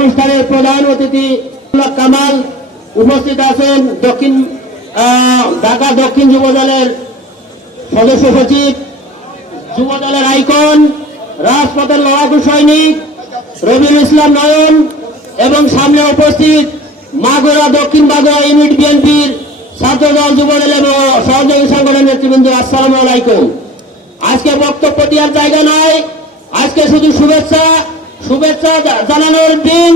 অনুষ্ঠানের প্রধান অতিথি কামাল উপস্থিত আছেন ঢাকা দক্ষিণ যুবদলের সদস্য সচিব, যুবদলের আইকন, রাজপথের লড়াকু সৈনিক রবিউল ইসলাম নয়ন এবং সামনে উপস্থিত মাগুরা দক্ষিণ মাগুরা ইউনিট বিএনপির ছাত্রদল যুবদল এবং সহযোগী সংগঠনের নেতৃবৃন্দ, আসসালামু আলাইকুম। আজকে বক্তব্য দেওয়ার জায়গা নয়, আজকে শুধু শুভেচ্ছা জানানোর দিন।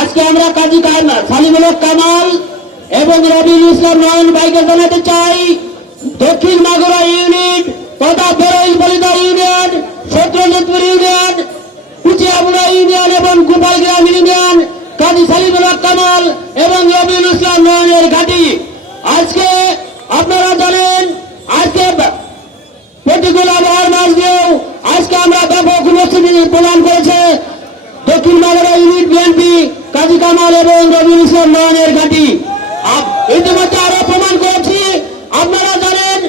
আজকে আমরা কাজী সালিমুল হক কামাল এবং রবিউল ইসলাম নয়ন ভাইকে জানাতে চাই, দক্ষিণ মাগুরা ইউনিট তথা বলিদা ইউনিয়ন, সত্রজিৎপুর ইউনিয়ন, কুচিয়াবুড়া ইউনিয়ন এবং গোপালগ্রাম ইউনিয়ন কাজী সালিমুল হক কামাল এবং রবিউল ইসলাম নয়নের ঘাঁটি। আজকে আপনারা জানেন, আজকে প্রতিকূল আবহাওয়ার মাঝ দিয়েও আজকে আমরা ব্যাপক উপস্থিতি প্রদান করেছে দক্ষিণ মাগুরা ইউনিট বিএনপি কাজী কামাল এবং রবিউল ইসলাম নয়নের ঘাঁটি। ইতিমধ্যে আরো প্রমাণ করেছি, আপনারা জানেন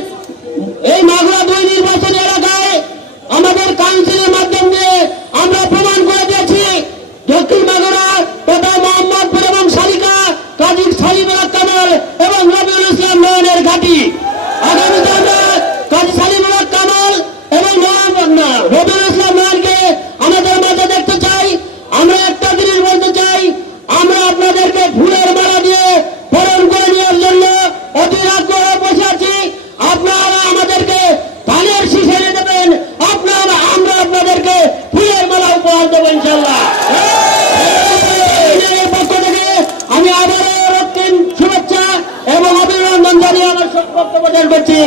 এই মাগুরা 2 নির্বাচনী এলাকায় আমাদের কাউন্সিলের মাধ্যম দিয়ে আমরা প্রমাণ করে দিয়েছি দক্ষিণ মাগুরা তথা মোহাম্মদপুর এবং শালিকা কাজী সালিমুল হক কামাল এবং রবিউল ইসলাম নয়নের ঘাঁটি। আগামীতে আমরা কাজী সালিমুল হক কামাল এবং রবিউল ইসলাম নয়নকে আমাদের মাঝে দেখতে চাই। আমরা একটা জিনিস বলতে চাই, আমরা আপনাদেরকে ফুলের মালা দিয়ে বরণ করে নেওয়ার জন্য অধীর আগ্রহে বসে আছি। আপনারা আমাদেরকে ধানের শীষ এনে দেবেন, আমরা আপনাদেরকে ফুলের মালা উপহার দেবো ইনশাল্লাহ। পক্ষ থেকে আমি আবারও রক্তিম শুভেচ্ছা এবং অভিনন্দন জানিয়ে আমার বক্তব্য শেষ করছি।